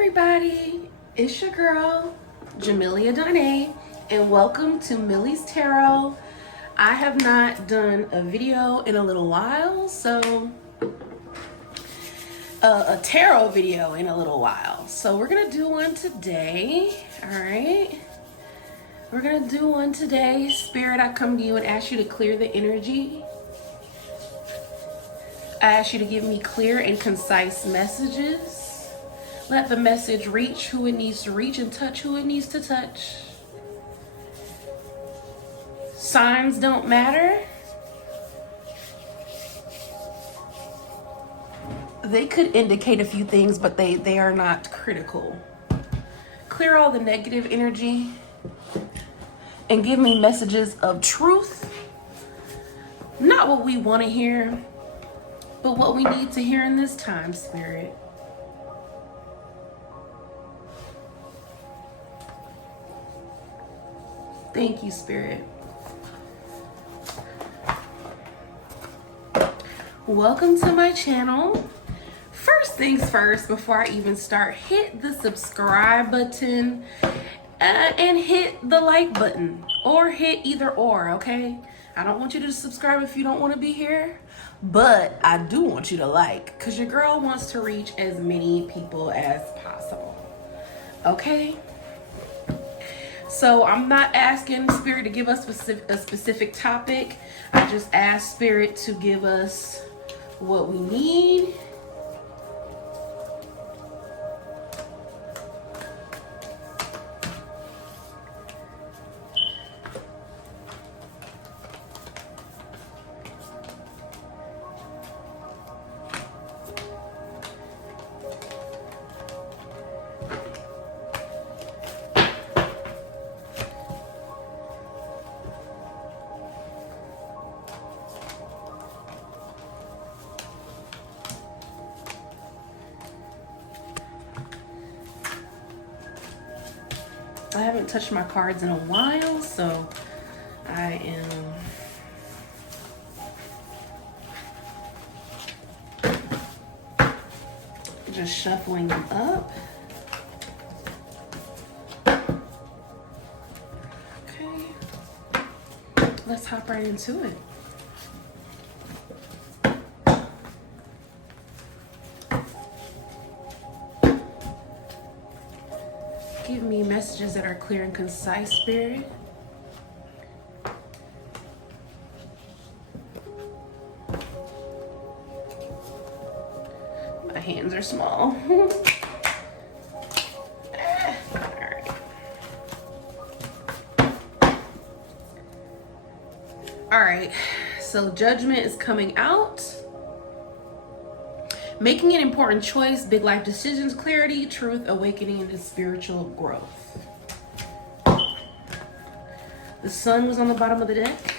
everybody, it's your girl Jamilia Danae, and welcome to Millie's Tarot. I have not done a video in a little while, so a tarot video in a little while, so we're gonna do one today. All right, we're gonna do one today. Spirit, I come to you and ask you to clear the energy. I ask you to give me clear and concise messages. Let the message reach who it needs to reach and touch who it needs to touch. Signs don't matter. They could indicate a few things, but they are not critical. Clear all the negative energy and give me messages of truth. Not what we want to hear, but what we need to hear in this time, Spirit. Thank you, Spirit. Welcome to my channel. First things first, before I even start, hit the subscribe button and hit the like button, or hit either or, okay? I don't want you to subscribe if you don't want to be here, but I do want you to like, because your girl wants to reach as many people as possible, okay? So I'm not asking Spirit to give us a specific topic. I just ask Spirit to give us what we need. I haven't touched my cards in a while, so I am just shuffling them up. Okay, let's hop right into it. Give me messages that are clear and concise, Spirit. My hands are small. All right, so judgment is coming out. Making an important choice, big life decisions, clarity, truth, awakening, and spiritual growth. The sun was on the bottom of the deck.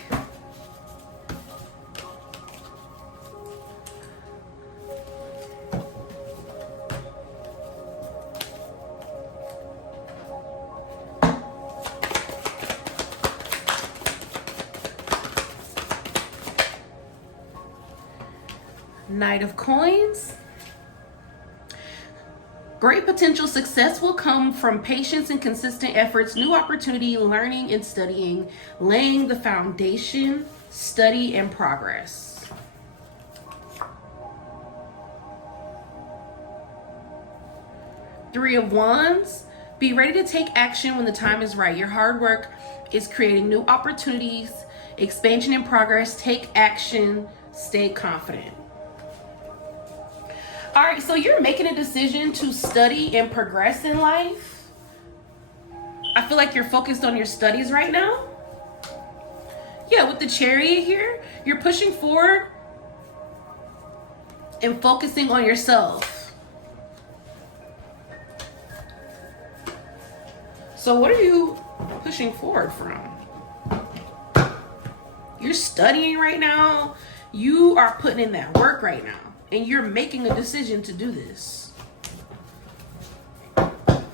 Knight of Coins. Great potential success will come from patience and consistent efforts, new opportunity, learning and studying, laying the foundation, study and progress. Three of Wands. Be ready to take action when the time is right. Your hard work is creating new opportunities, expansion and progress. Take action, stay confident. All right, so you're making a decision to study and progress in life. I feel like you're focused on your studies right now. Yeah, with the Chariot here, you're pushing forward and focusing on yourself. So what are you pushing forward from? You're studying right now. You are putting in that work right now. And you're making a decision to do this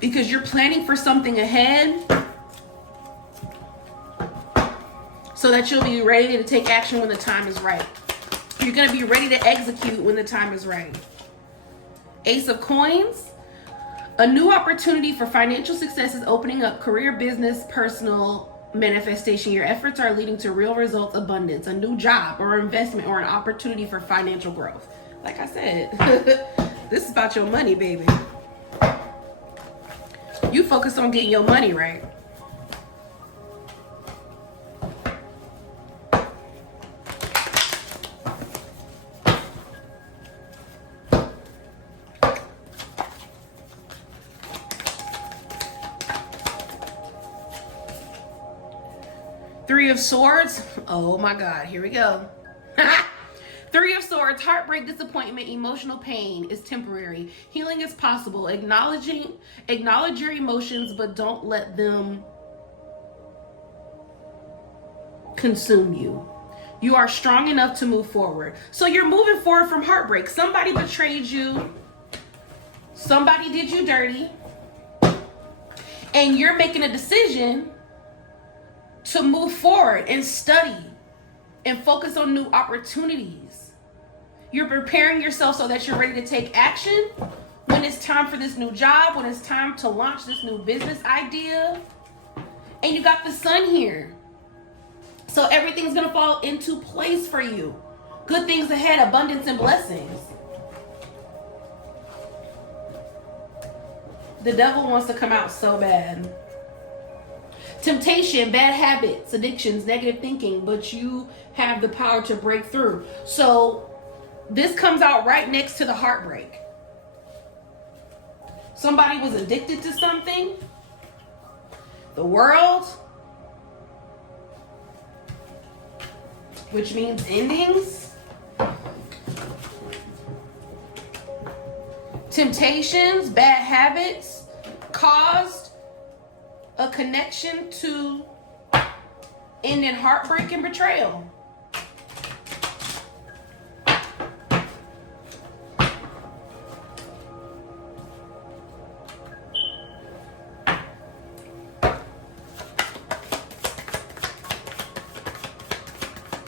because you're planning for something ahead so that you'll be ready to take action when the time is right. You're going to be ready to execute when the time is right. Ace of Coins. A new opportunity for financial success is opening up. Career, business, personal manifestation. Your efforts are leading to real results, abundance, a new job or investment or an opportunity for financial growth. Like I said, this is about your money, baby. You focus on getting your money right. Three of Swords. Oh my God, here we go. Three of Swords, heartbreak, disappointment, emotional pain is temporary. Healing is possible. Acknowledge your emotions, but don't let them consume you. You are strong enough to move forward. So you're moving forward from heartbreak. Somebody betrayed you. Somebody did you dirty. And you're making a decision to move forward and study and focus on new opportunities. You're preparing yourself so that you're ready to take action when it's time for this new job, when it's time to launch this new business idea. And you got the sun here. So everything's gonna fall into place for you. Good things ahead, abundance and blessings. The devil wants to come out so bad. Temptation, bad habits, addictions, negative thinking, but you have the power to break through. So this comes out right next to the heartbreak. Somebody was addicted to something. The world, which means endings. Temptations, bad habits caused a connection to ending heartbreak and betrayal.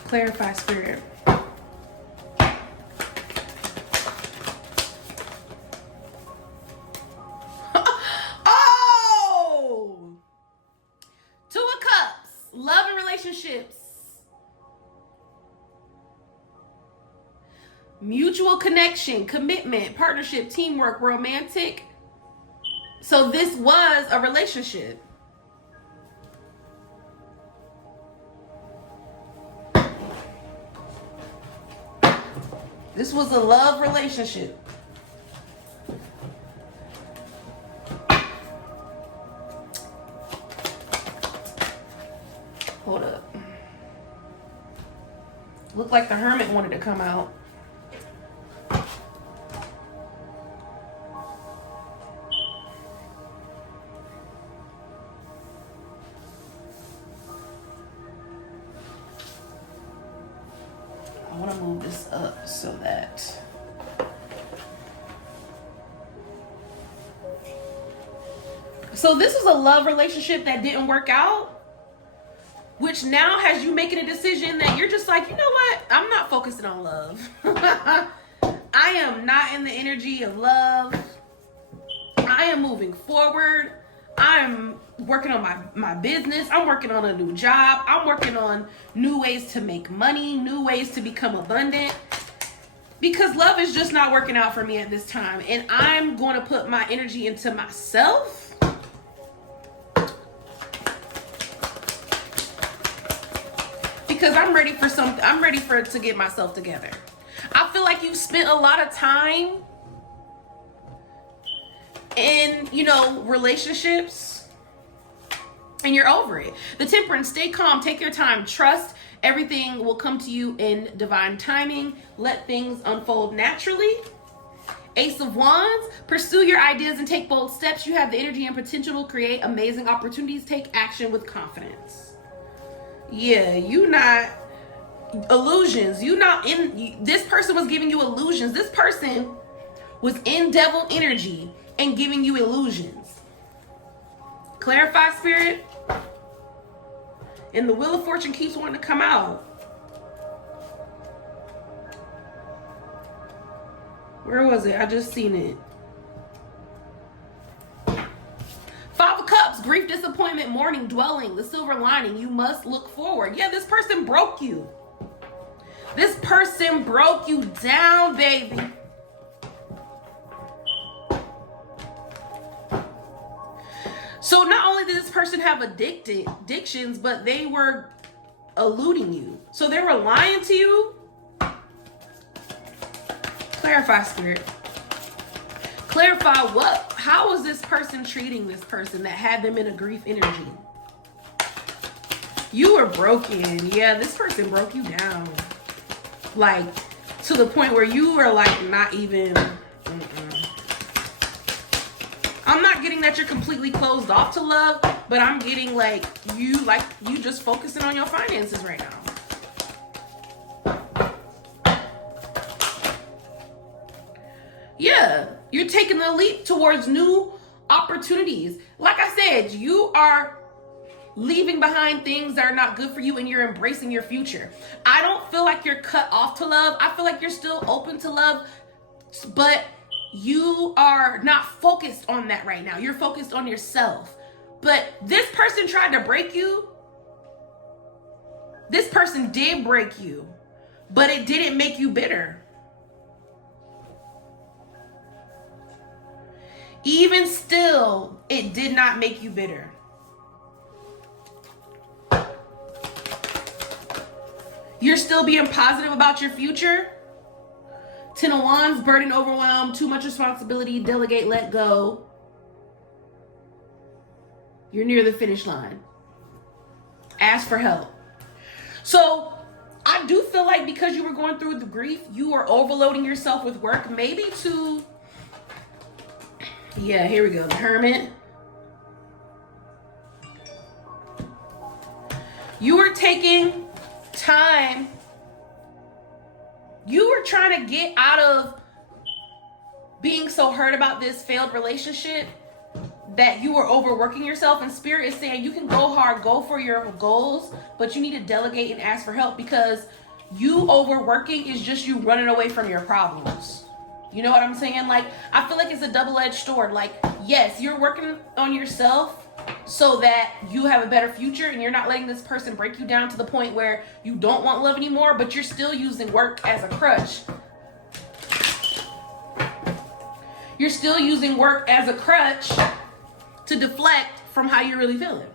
Clarify, Spirit. Love and relationships. Mutual connection, commitment, partnership, teamwork, romantic. So this was a relationship. This was a love relationship. Hold up. Looked like the Hermit wanted to come out. I want to move this up so that this was a love relationship that didn't work out, which now has you making a decision that you're just like, you know what? I'm not focusing on love. I am not in the energy of love. I am moving forward. I'm working on my business. I'm working on a new job. I'm working on new ways to make money, new ways to become abundant. Because love is just not working out for me at this time. And I'm going to put my energy into myself. Because I'm ready for something. I'm ready for it to get myself together. I feel like you spent a lot of time in, relationships, and you're over it. The Temperance, stay calm, take your time, trust everything will come to you in divine timing. Let things unfold naturally. Ace of Wands, pursue your ideas and take bold steps. You have the energy and potential to create amazing opportunities. Take action with confidence. Yeah, you not illusions. You not in. This person was giving you illusions. This person was in devil energy and giving you illusions. Clarify, Spirit. And the Wheel of Fortune keeps wanting to come out. Where was it? I just seen it. mourning, dwelling, the silver lining. You must look forward. Yeah, this person broke you. This person broke you down, baby. So not only did this person have addictions, but they were eluding you. So they were lying to you. Clarify, Spirit. Clarify what? How was this person treating this person that had them in a grief energy? You were broken. Yeah, this person broke you down. Like, to the point where you were like not even... I'm not getting that you're completely closed off to love, but I'm getting like you just focusing on your finances right now. Yeah, you're taking the leap towards new opportunities. Like I said, you are leaving behind things that are not good for you and you're embracing your future. I don't feel like you're cut off to love. I feel like you're still open to love, but you are not focused on that right now. You're focused on yourself. But this person tried to break you. This person did break you, but it didn't make you bitter. Even still, it did not make you bitter. You're still being positive about your future. Ten of Wands, burden, overwhelm, too much responsibility, delegate, let go. You're near the finish line. Ask for help. So I do feel like because you were going through the grief, you were overloading yourself with work, maybe to, yeah, here we go, the Hermit. You were taking time. You were trying to get out of being so hurt about this failed relationship that you were overworking yourself, and Spirit is saying you can go hard, go for your goals, but you need to delegate and ask for help, because you overworking is just you running away from your problems. You know what I'm saying? Like, I feel like it's a double-edged sword. Like, yes, you're working on yourself so that you have a better future and you're not letting this person break you down to the point where you don't want love anymore, but you're still using work as a crutch. You're still using work as a crutch to deflect from how you're really feeling.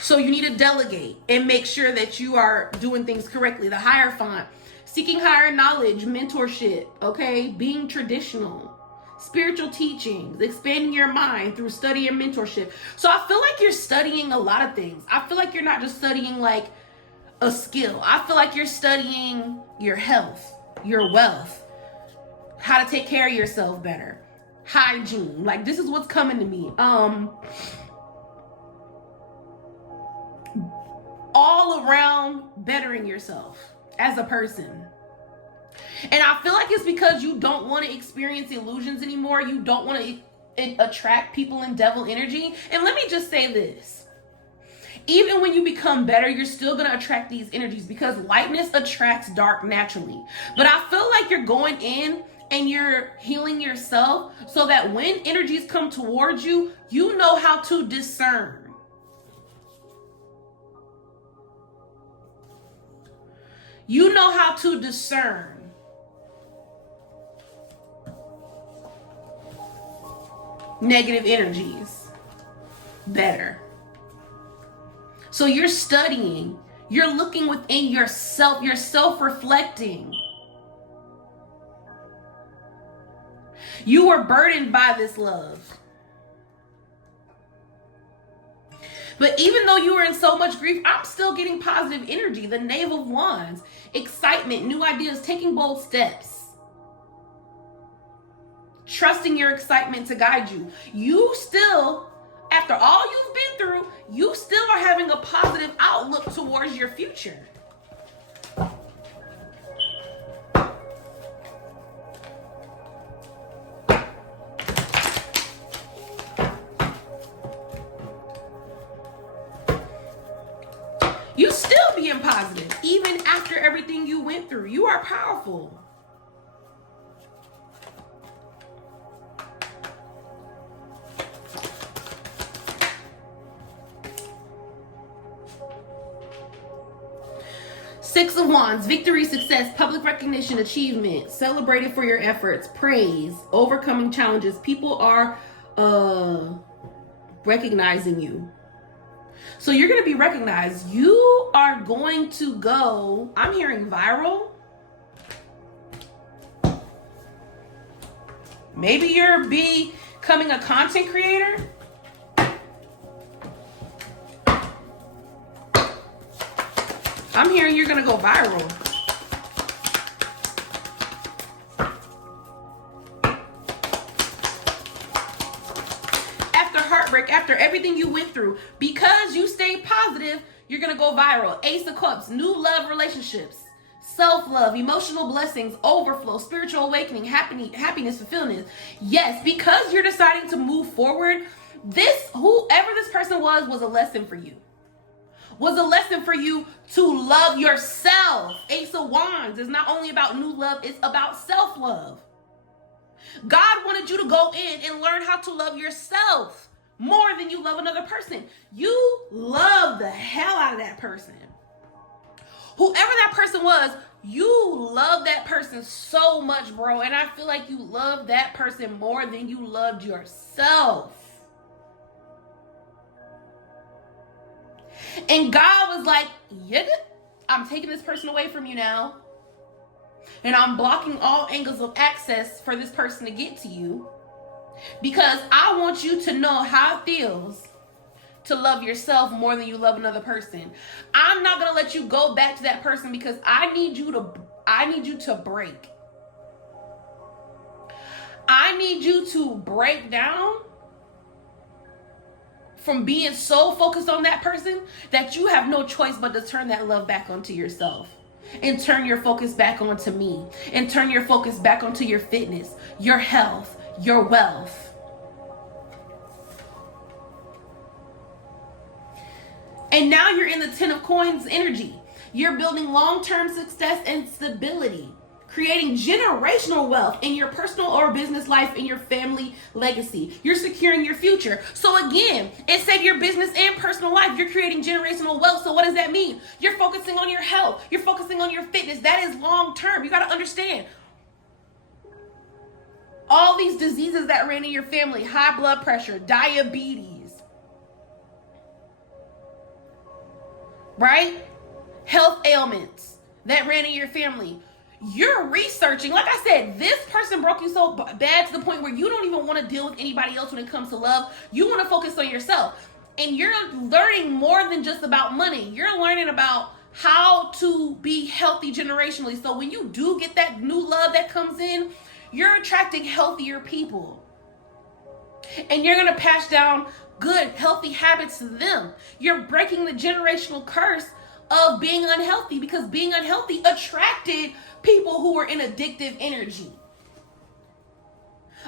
So you need to delegate and make sure that you are doing things correctly. The Hierophant, seeking higher knowledge, mentorship, okay? Being traditional. Spiritual teachings, expanding your mind through study and mentorship. So I feel like you're studying a lot of things. I feel like you're not just studying like a skill. I feel like you're studying your health, your wealth, how to take care of yourself better, hygiene. Like, this is what's coming to me. All around bettering yourself as a person. And I feel like it's because you don't want to experience illusions anymore. You don't want to attract people in devil energy. And let me just say this. Even when you become better, you're still going to attract these energies, because lightness attracts dark naturally. But I feel like you're going in and you're healing yourself so that when energies come towards you, you know how to discern. You know how to discern. Negative energies better. So you're studying, you're looking within yourself, you're self-reflecting. You were burdened by this love. But even though you were in so much grief, I'm still getting positive energy. The Knave of Wands, excitement, new ideas, taking bold steps. Trusting your excitement to guide you. You still, after all you've been through, you still are having a positive outlook towards your future. You still being positive, even after everything you went through. You are powerful. Six of Wands, victory, success, public recognition, achievement, celebrated for your efforts, praise, overcoming challenges. People are recognizing you. So you're going to be recognized. You are going to go, I'm hearing viral. Maybe you're becoming a content creator. I'm hearing you're going to go viral. After heartbreak, after everything you went through, because you stayed positive, you're going to go viral. Ace of Cups, new love relationships, self-love, emotional blessings, overflow, spiritual awakening, happiness, fulfillment. Yes, because you're deciding to move forward, whoever this person was a lesson for you. Was a lesson for you to love yourself. Ace of Wands is not only about new love, it's about self-love. God wanted you to go in and learn how to love yourself more than you love another person. You love the hell out of that person. Whoever that person was, you love that person so much, bro. And I feel like you love that person more than you loved yourself. And God was like, yeah, I'm taking this person away from you now. And I'm blocking all angles of access for this person to get to you. Because I want you to know how it feels to love yourself more than you love another person. I'm not going to let you go back to that person because I need you to break. I need you to break down from being so focused on that person that you have no choice but to turn that love back onto yourself. And turn your focus back onto me. And turn your focus back onto your fitness, your health, your wealth. And now you're in the Ten of Coins energy. You're building long-term success and stability. Creating generational wealth in your personal or business life, in your family legacy. You're securing your future. So again, it said your business and personal life, you're creating generational wealth. So what does that mean? You're focusing on your health. You're focusing on your fitness. That is long term. You got to understand. All these diseases that ran in your family, high blood pressure, diabetes, right? Health ailments that ran in your family. You're researching. Like I said, this person broke you so bad to the point where you don't even want to deal with anybody else when it comes to love. You want to focus on yourself. And you're learning more than just about money. You're learning about how to be healthy generationally. So when you do get that new love that comes in, you're attracting healthier people. And you're going to pass down good, healthy habits to them. You're breaking the generational curse of being unhealthy, because being unhealthy attracted people who were in addictive energy.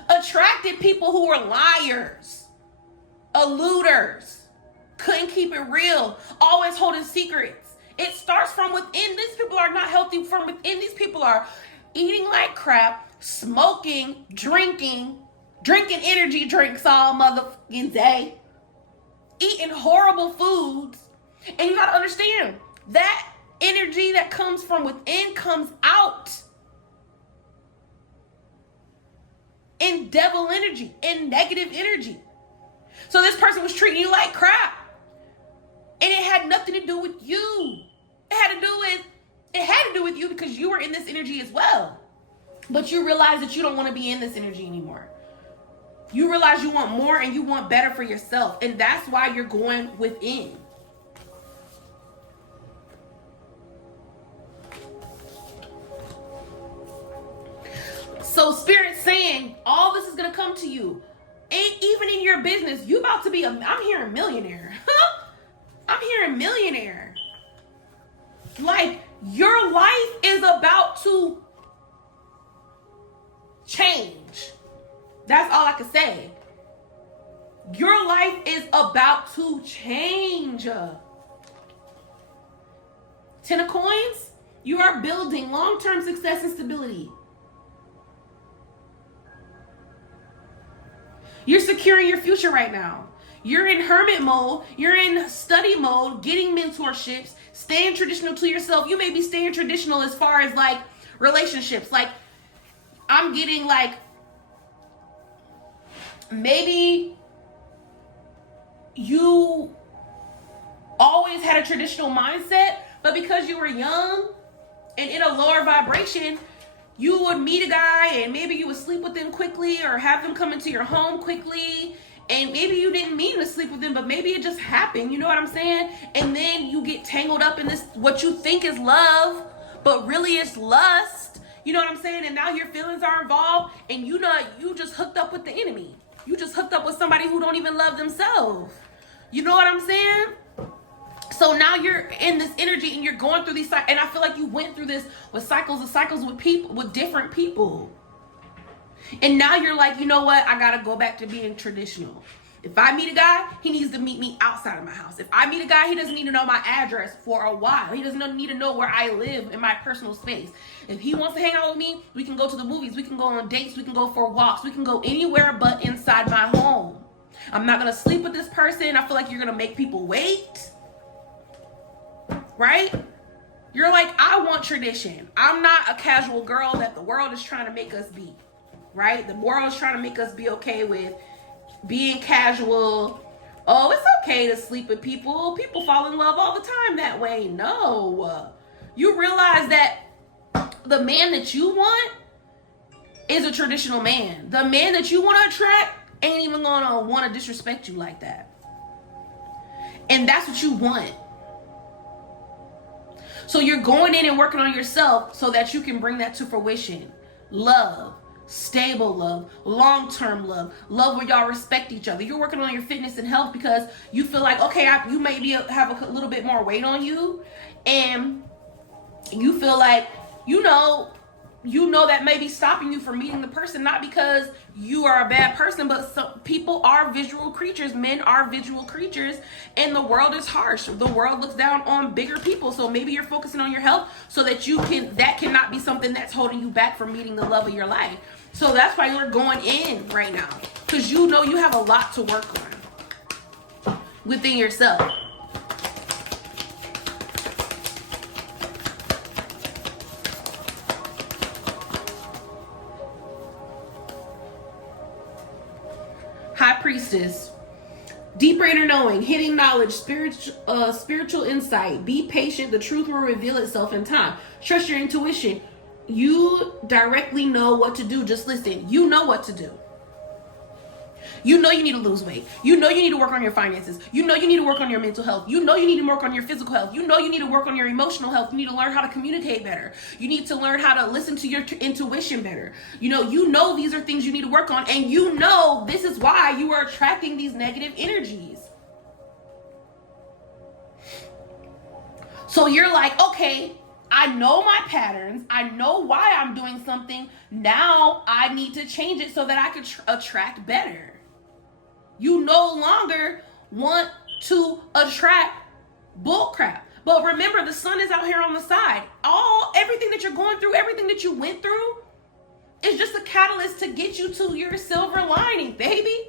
Attracted people who were liars, eluders, couldn't keep it real, always holding secrets. It starts from within. These people are not healthy from within. These people are eating like crap, smoking, drinking energy drinks all motherfucking day, eating horrible foods. And you gotta understand, that energy that comes from within comes out in devil energy, in negative energy. So this person was treating you like crap. And it had nothing to do with you. It had to do with you because you were in this energy as well. But you realize that you don't want to be in this energy anymore. You realize you want more and you want better for yourself. And that's why you're going within. So Spirit's saying all this is going to come to you. And even in your business, you about to be I'm hearing millionaire. I'm hearing millionaire. Like, your life is about to change. That's all I can say. Your life is about to change. Ten of Coins, you are building long-term success and stability. You're securing your future right now. You're in hermit mode. You're in study mode, getting mentorships, staying traditional to yourself. You may be staying traditional as far as like relationships. Like I'm getting like, maybe you always had a traditional mindset, but because you were young and in a lower vibration, you would meet a guy and maybe you would sleep with them quickly or have them come into your home quickly. And maybe you didn't mean to sleep with them, but maybe it just happened. You know what I'm saying? And then you get tangled up in this, what you think is love, but really it's lust. You know what I'm saying? And now your feelings are involved, and you just hooked up with the enemy. You just hooked up with somebody who don't even love themselves. You know what I'm saying? So now you're in this energy and you're going through these cycles. And I feel like you went through this with cycles with people, with different people. And now you're like, you know what? I got to go back to being traditional. If I meet a guy, he needs to meet me outside of my house. If I meet a guy, he doesn't need to know my address for a while. He doesn't need to know where I live in my personal space. If he wants to hang out with me, we can go to the movies. We can go on dates. We can go for walks. We can go anywhere but inside my home. I'm not going to sleep with this person. I feel like you're going to make people wait. Right? You're like, I want tradition. I'm not a casual girl that the world is trying to make us be. Right? The world is trying to make us be okay with being casual. Oh, it's okay to sleep with people. People fall in love all the time that way. No. You realize that the man that you want is a traditional man. The man that you want to attract ain't even gonna want to disrespect you like that. And that's what you want. So you're going in and working on yourself so that you can bring that to fruition. Love. Stable love, long-term love, love where y'all respect each other. You're working on your fitness and health because you feel like, okay, you maybe have a little bit more weight on you, and you feel like, you know that may be stopping you from meeting the person, not because you are a bad person, but some people are visual creatures. Men are visual creatures, and the world is harsh. The world looks down on bigger people. So maybe you're focusing on your health so that that cannot be something that's holding you back from meeting the love of your life. So that's why you're going in right now, because you know you have a lot to work on within yourself. High Priestess, deeper inner knowing, hidden knowledge, spiritual insight. Be patient. The truth will reveal itself in time. Trust your intuition. You directly know what to do. Just listen. You know what to do. You know you need to lose weight. You know you need to work on your finances. You know you need to work on your mental health. You know you need to work on your physical health. You know you need to work on your emotional health. You need to learn how to communicate better. You need to learn how to listen to your intuition better. You know these are things you need to work on, and you know this is why you are attracting these negative energies. So you're like, okay, I know my patterns. I know why I'm doing something. Now I need to change it so that I can attract better. You no longer want to attract bullcrap. But remember, the sun is out here on the side. Everything that you're going through, everything that you went through is just a catalyst to get you to your silver lining, baby.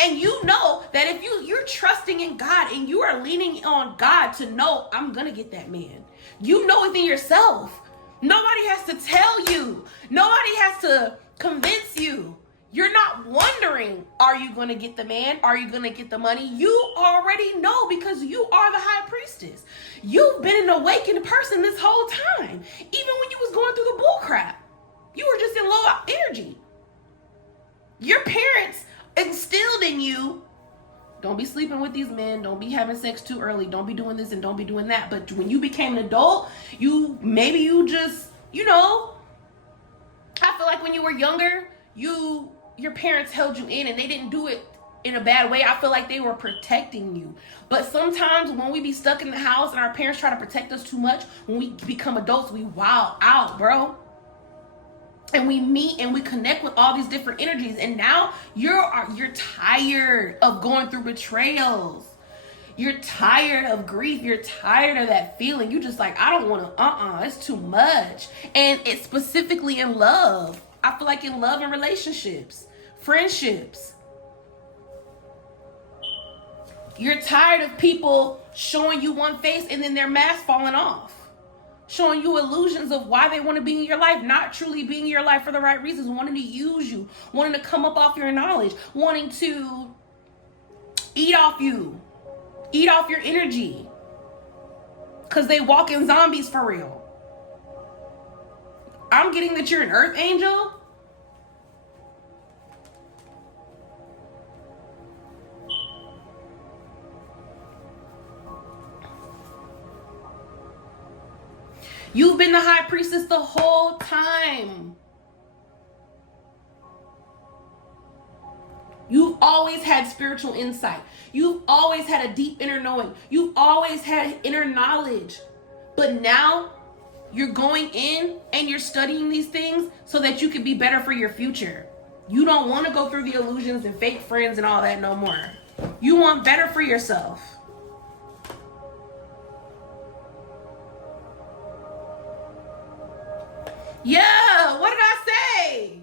And you know that if you're trusting in God and you are leaning on God to know, I'm going to get that man. You know within yourself. Nobody has to tell you. Nobody has to convince you. You're not wondering, are you going to get the man? Are you going to get the money? You already know, because you are the High Priestess. You've been an awakened person this whole time. Even when you was going through the bull crap, you were just in low energy. Your parents instilled in you, don't be sleeping with these men, don't be having sex too early, don't be doing this and don't be doing that. But when you became an adult, I feel like when you were younger, your parents held you in, and they didn't do it in a bad way. I feel like they were protecting you. But sometimes when we be stuck in the house and our parents try to protect us too much, when we become adults, we wild out, bro. And we meet and we connect with all these different energies. And now you're tired of going through betrayals. You're tired of grief. You're tired of that feeling. You just like, I don't want to, it's too much. And it's specifically in love. I feel like in love and relationships, friendships. You're tired of people showing you one face and then their mask falling off. Showing you illusions of why they want to be in your life, not truly being in your life for the right reasons, wanting to use you, wanting to come up off your knowledge, wanting to eat off you, eat off your energy. Because they walk in zombies for real. I'm getting that you're an earth angel. You've been the high priestess the whole time. You've always had spiritual insight. You've always had a deep inner knowing. You've always had inner knowledge. But now you're going in and you're studying these things so that you can be better for your future. You don't want to go through the illusions and fake friends and all that no more. You want better for yourself. Yeah, what did I say?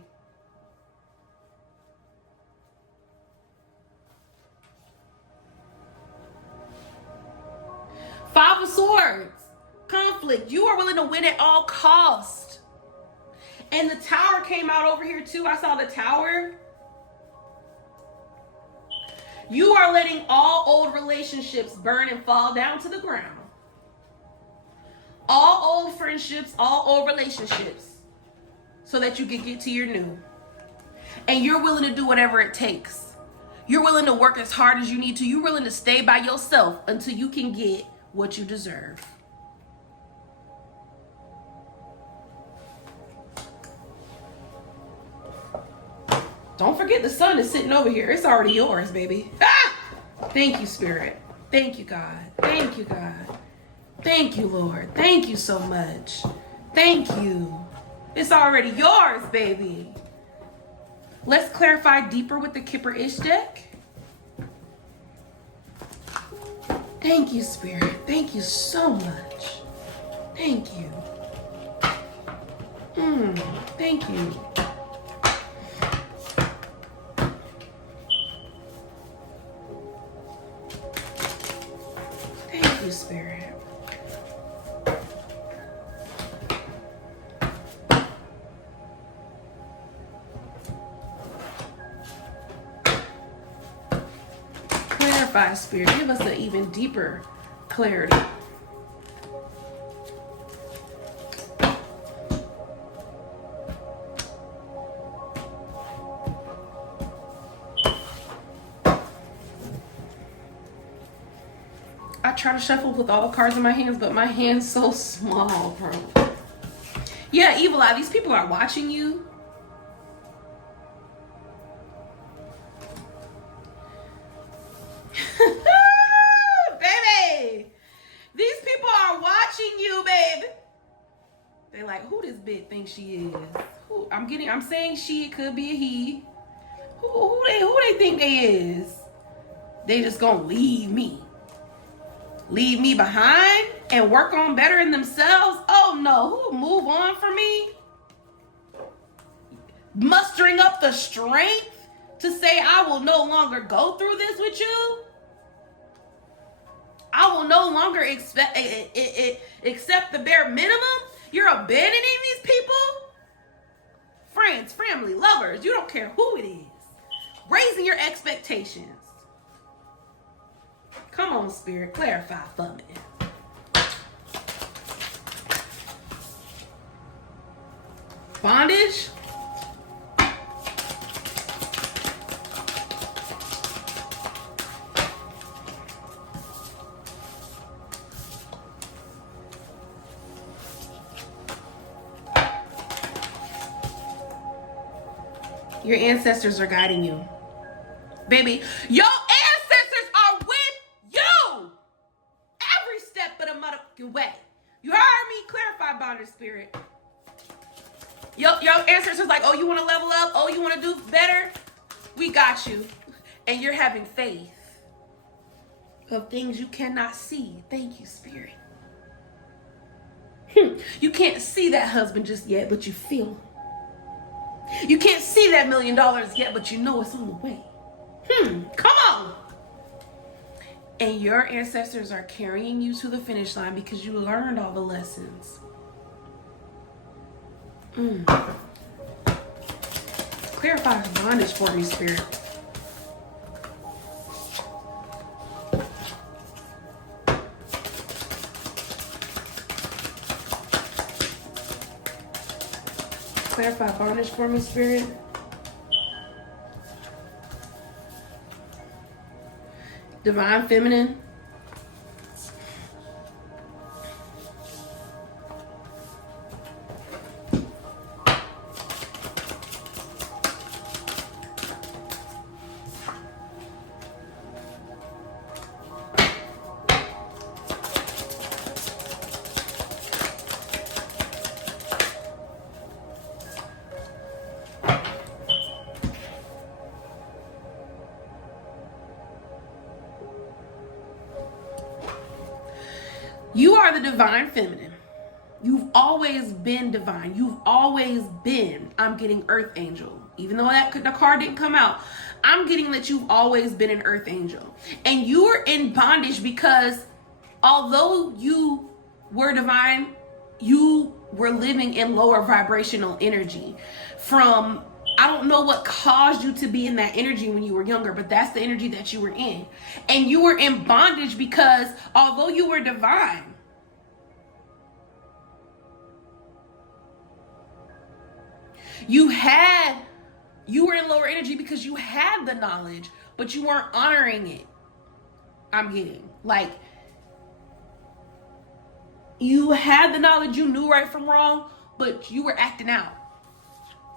Five of Swords, conflict. You are willing to win at all costs. And the Tower came out over here too. I saw the Tower. You are letting all old relationships burn and fall down to the ground. All old friendships, all old relationships. So that you can get to your new. And you're willing to do whatever it takes. You're willing to work as hard as you need to. You're willing to stay by yourself until you can get what you deserve. Don't forget the sun is sitting over here. It's already yours, baby. Ah! Thank you, Spirit. Thank you, God. Thank you, God. Thank you, Lord. Thank you so much. Thank you. It's already yours, baby. Let's clarify deeper with the Kipper-ish deck. Thank you, Spirit. Thank you so much. Thank you. Thank you. Thank you, Spirit. Clarify, Spirit. Give us an even deeper clarity. I try to shuffle with all cards in my hands, but my hand's so small, bro. Yeah, Evil Eye, these people are watching you. Baby, these people are watching you, baby. They like, who this bitch thinks she is? Who? I'm saying she, it could be a he. Who they think they is? They just gonna leave me behind and work on bettering themselves? Oh no, who move on for me? Mustering up the strength to say I will no longer go through this with you. I will no longer accept the bare minimum. You're abandoning these people. Friends, family, lovers, you don't care who it is. Raising your expectations. Come on, Spirit, clarify for me. Bondage. Your ancestors are guiding you. Baby, your ancestors are with you every step of the motherfucking way. You heard me? Clarify, Bonder Spirit. Your ancestors like, oh, you want to level up? Oh, you want to do better? We got you. And you're having faith of things you cannot see. Thank you, Spirit. You can't see that husband just yet, but you feel him. You can't see that $1 million yet, but you know it's on the way. Come on. And your ancestors are carrying you to the finish line because you learned all the lessons. Clarify bondage for me, Spirit. Clarify bondage for me, Spirit. Divine Feminine. You are the Divine Feminine. You've always been divine. You've always been, I'm getting Earth Angel. Even though the card didn't come out, I'm getting that you've always been an Earth Angel. And you were in bondage because although you were divine, you were living in lower vibrational energy. I don't know what caused you to be in that energy when you were younger, but that's the energy that you were in. And you were in bondage because although you were divine, you were in lower energy because you had the knowledge, but you weren't honoring it. I'm getting like, you had the knowledge, you knew right from wrong, but you were acting out.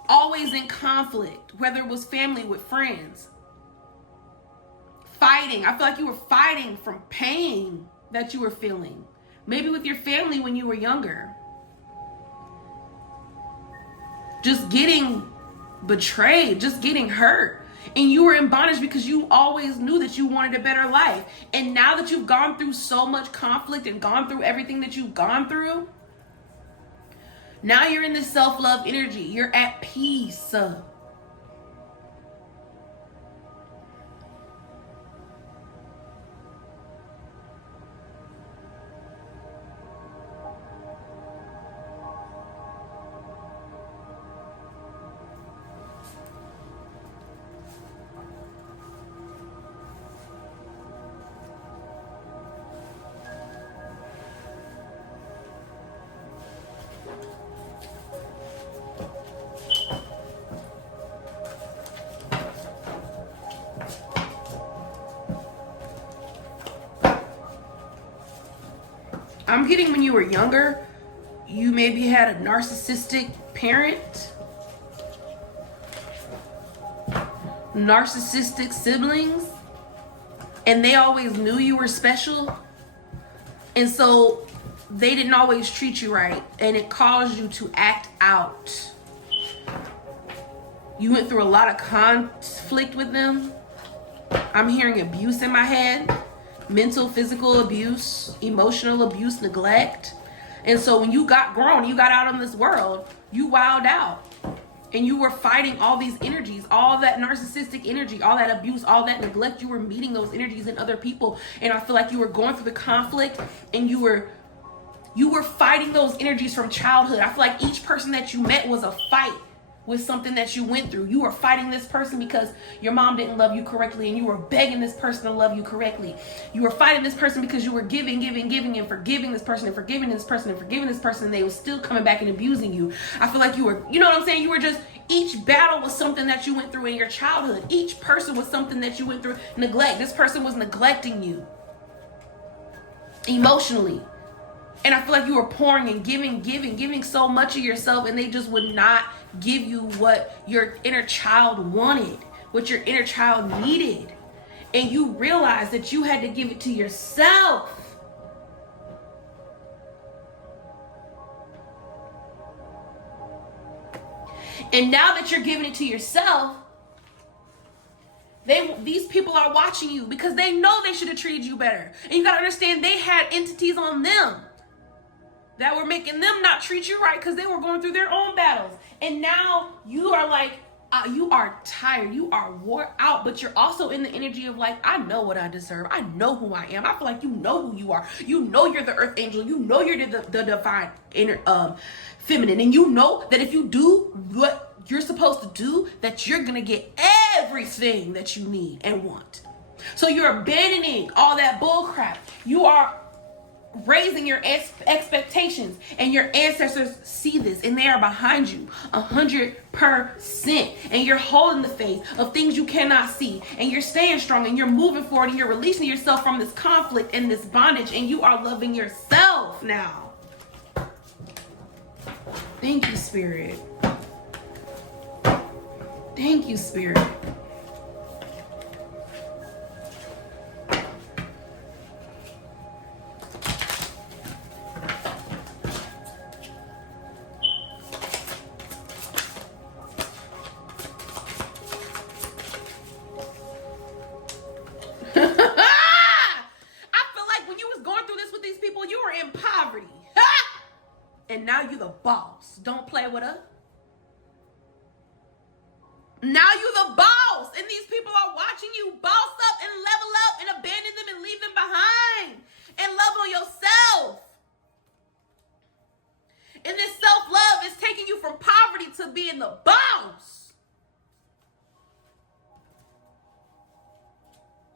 Always in conflict, whether it was family, with friends. Fighting. I feel like you were fighting from pain that you were feeling. Maybe with your family when you were younger. Just getting betrayed, just getting hurt. And you were in bondage because you always knew that you wanted a better life. And now that you've gone through so much conflict and gone through everything that you've gone through, now you're in this self-love energy. You're at peace. I'm getting when you were younger, you maybe had a narcissistic parent, narcissistic siblings, and they always knew you were special. And so they didn't always treat you right, and it caused you to act out. You went through a lot of conflict with them. I'm hearing abuse in my head. Mental, physical abuse, emotional abuse, neglect. And so when you got grown, you got out in this world, you wowed out. And you were fighting all these energies, all that narcissistic energy, all that abuse, all that neglect. You were meeting those energies in other people. And I feel like you were going through the conflict and you were fighting those energies from childhood. I feel like each person that you met was a fight with something that you went through. You were fighting this person because your mom didn't love you correctly, and you were begging this person to love you correctly. You were fighting this person because you were giving, and forgiving this person, and forgiving this person, and forgiving this person, and they were still coming back and abusing you. I feel like you were, you know what I'm saying? You were just, each battle was something that you went through in your childhood. Each person was something that you went through. Neglect. This person was neglecting you emotionally. And I feel like you were pouring and giving so much of yourself, and they just would not give you what your inner child wanted, what your inner child needed. And you realized that you had to give it to yourself. And now that you're giving it to yourself, these people are watching you because they know they should have treated you better. And you gotta understand, they had entities on them that were making them not treat you right because they were going through their own battles. And now you are like, you are tired, you are wore out, but you're also in the energy of like, I know what I deserve, I know who I am. I feel like you know who you are. You know you're the earth angel, you know you're the divine inner feminine, and you know that if you do what you're supposed to do, that you're gonna get everything that you need and want. So you're abandoning all that bull crap. You are raising your expectations, and your ancestors see this and they are behind you 100%, and you're holding the faith of things you cannot see, and you're staying strong, and you're moving forward, and you're releasing yourself from this conflict and this bondage, and you are loving yourself now. Thank you, Spirit. Thank you, Spirit. And now you the boss. Don't play with her. Now you the boss. And these people are watching you boss up and level up and abandon them and leave them behind. And love on yourself. And this self-love is taking you from poverty to being the boss.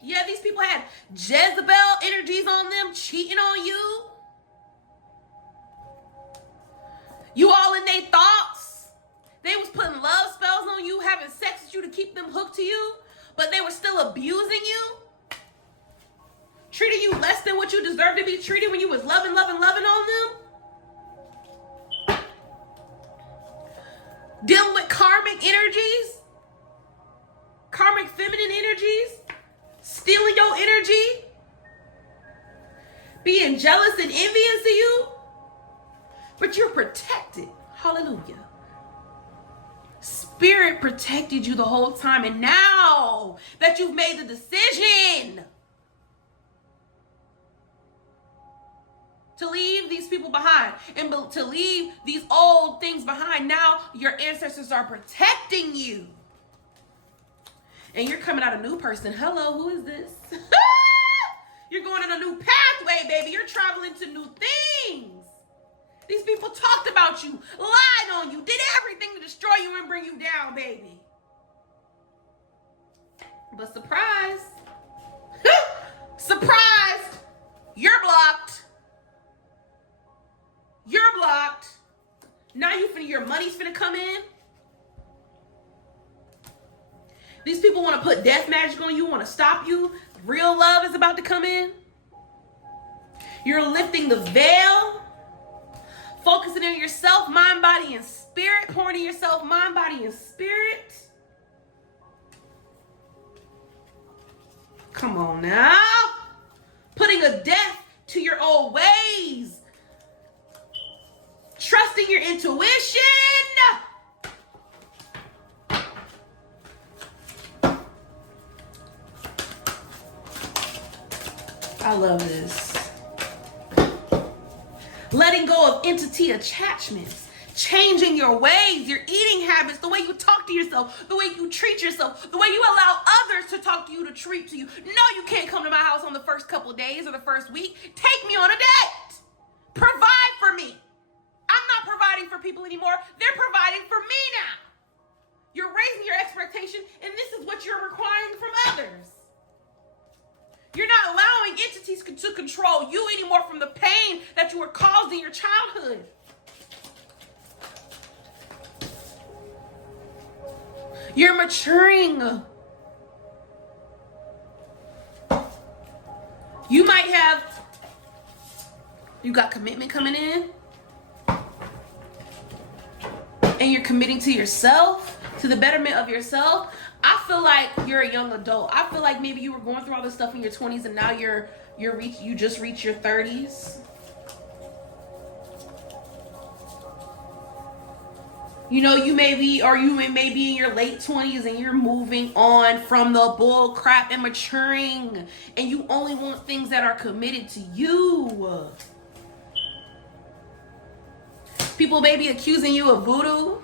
Yeah, these people had Jezebel energies on them, cheating on you. You all in their thoughts. They was putting love spells on you, having sex with you to keep them hooked to you, but they were still abusing you. Treating you less than what you deserve to be treated when you was loving on them. Dealing with karmic energies. Karmic feminine energies. Stealing your energy. Being jealous and envious of you. But you're protected. Hallelujah. Spirit protected you the whole time. And now that you've made the decision to leave these people behind and to leave these old things behind, now your ancestors are protecting you. And you're coming out a new person. Hello, who is this? You're going on a new pathway, baby. You're traveling to new things. These people talked about you, lied on you, did everything to destroy you and bring you down, baby. But surprise, surprise, you're blocked. You're blocked. Now your money's finna come in. These people want to put death magic on you, want to stop you. Real love is about to come in. You're lifting the veil. Focusing on yourself, mind, body, and spirit. Pouring in yourself, mind, body, and spirit. Come on now. Putting a death to your old ways. Trusting your intuition. I love this. Letting go of entity attachments, changing your ways, your eating habits, the way you talk to yourself, the way you treat yourself, the way you allow others to talk to you, to treat to you. No, you can't come to my house on the first couple days or the first week. Take me on a date. Provide for me. I'm not providing for people anymore. They're providing for me now. You're raising your expectation, and this is what you're requiring from others. You're not allowing entities to control you anymore from the pain that you were caused in your childhood. You're maturing. You got commitment coming in. And you're committing to yourself, to the betterment of yourself. I feel like you're a young adult. I feel like maybe you were going through all this stuff in your 20s and now you just reached your 30s. You know, you may be in your late 20s and you're moving on from the bull crap and maturing, and you only want things that are committed to you. People may be accusing you of voodoo.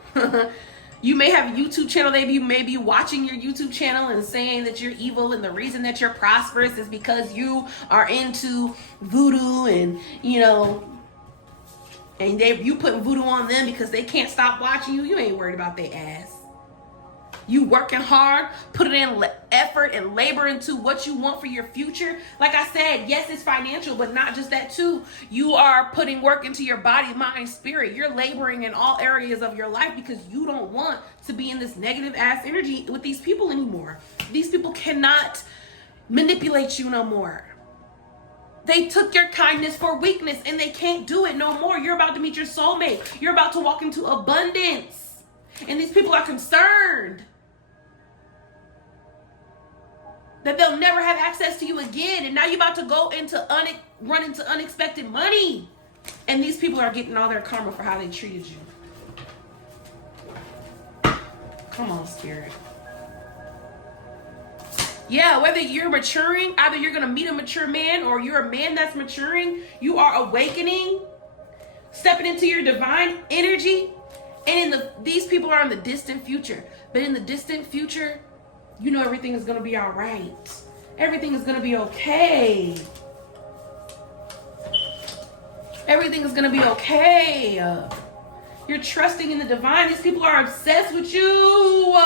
You may have a YouTube channel. You may be watching your YouTube channel and saying that you're evil, and the reason that you're prosperous is because you are into voodoo, and and you putting voodoo on them because they can't stop watching you. You ain't worried about their ass. You working hard, putting in effort and labor into what you want for your future. Like I said, yes, it's financial, but not just that too. You are putting work into your body, mind, spirit. You're laboring in all areas of your life because you don't want to be in this negative ass energy with these people anymore. These people cannot manipulate you no more. They took your kindness for weakness and they can't do it no more. You're about to meet your soulmate. You're about to walk into abundance. And these people are concerned that they'll never have access to you again. And now you're about to go run into unexpected money. And these people are getting all their karma for how they treated you. Come on, Spirit. Yeah, whether you're maturing, either you're going to meet a mature man or you're a man that's maturing, you are awakening, stepping into your divine energy. And these people are in the distant future. But in the distant future, you know everything is going to be all right. Everything is going to be okay. Everything is going to be okay. You're trusting in the divine. These people are obsessed with you.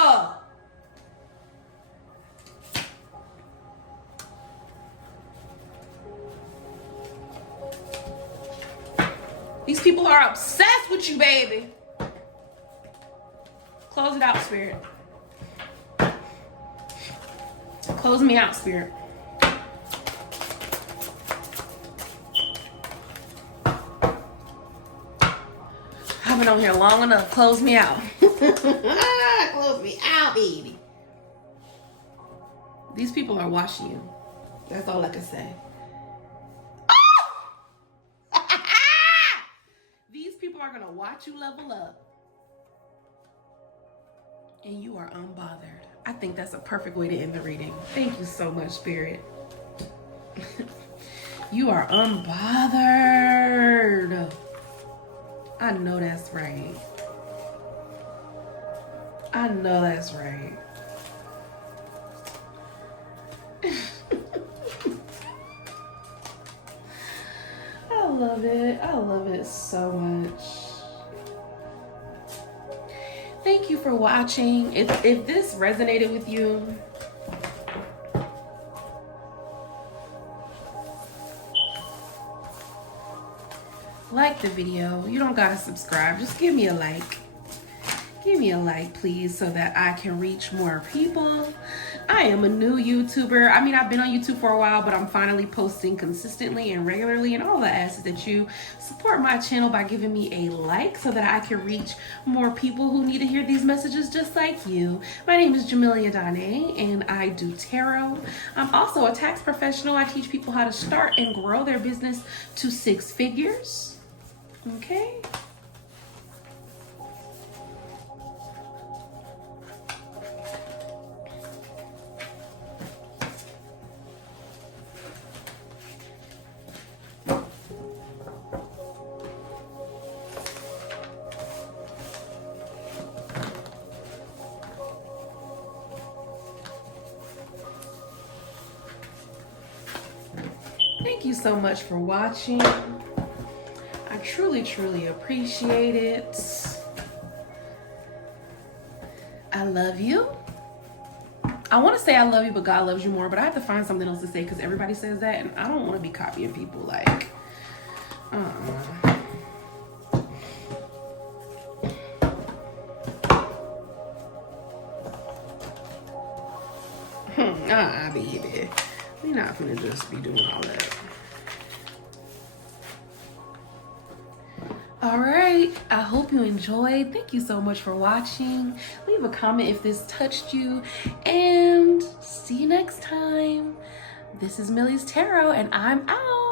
These people are obsessed with you, baby. Close it out, Spirit. Close me out, Spirit. I've been on here long enough. Close me out. Close me out, baby. These people are watching you. That's all I can say. These people are going to watch you level up. And you are unbothered. I think that's a perfect way to end the reading. Thank you so much, Spirit. You are unbothered. I know that's right. I know that's right. I love it. I love it so much. Thank you for watching. If this resonated with you, like the video. You don't gotta subscribe. Just give me a like. Give me a like, please, so that I can reach more people. I am a new YouTuber. I mean, I've been on YouTube for a while, but I'm finally posting consistently and regularly, and all I ask is that you support my channel by giving me a like so that I can reach more people who need to hear these messages just like you. My name is Jamilia Danae, and I do tarot. I'm also a tax professional. I teach people how to start and grow their business to 6 figures. Okay? Thank you so much for watching. I truly, truly appreciate it. I love you. I want to say I love you, but God loves you more, but I have to find something else to say because everybody says that, and I don't want to be copying people like, baby. We're not gonna just be doing all that. All right, I hope you enjoyed. Thank you so much for watching. Leave a comment if this touched you, and see you next time. This is Millie's Tarot, and I'm out.